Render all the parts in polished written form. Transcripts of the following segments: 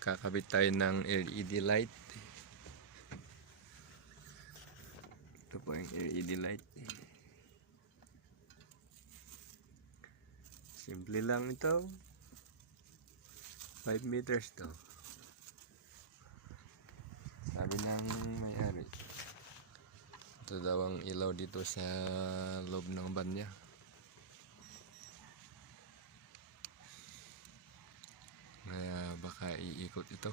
Magkakabit tayo ng LED light. Ito po yung LED light. Simple lang ito. 5 meters to. Sabi ng may-ari, ito daw ang ilaw dito sa loob ng van niya. Kaya baka iikot ito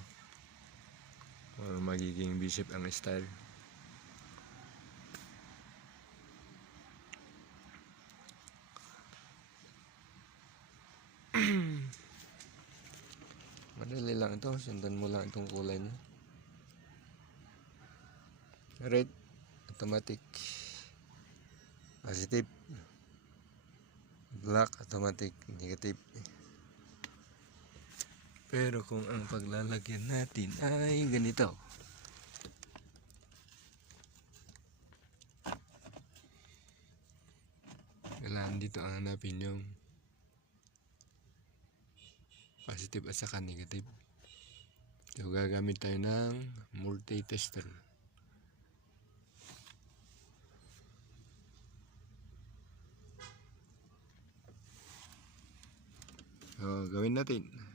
o magiging bishop ang style. Madali lang ito, sundan mo lang itong kulay niya. Red, automatic. Positive. Black, automatic. Negative. Pero kung ang paglalagyan natin ay ganito, kailangan dito ang hanapin yung positive at saka negative. So gagamit tayo ng multi-tester. So gawin natin.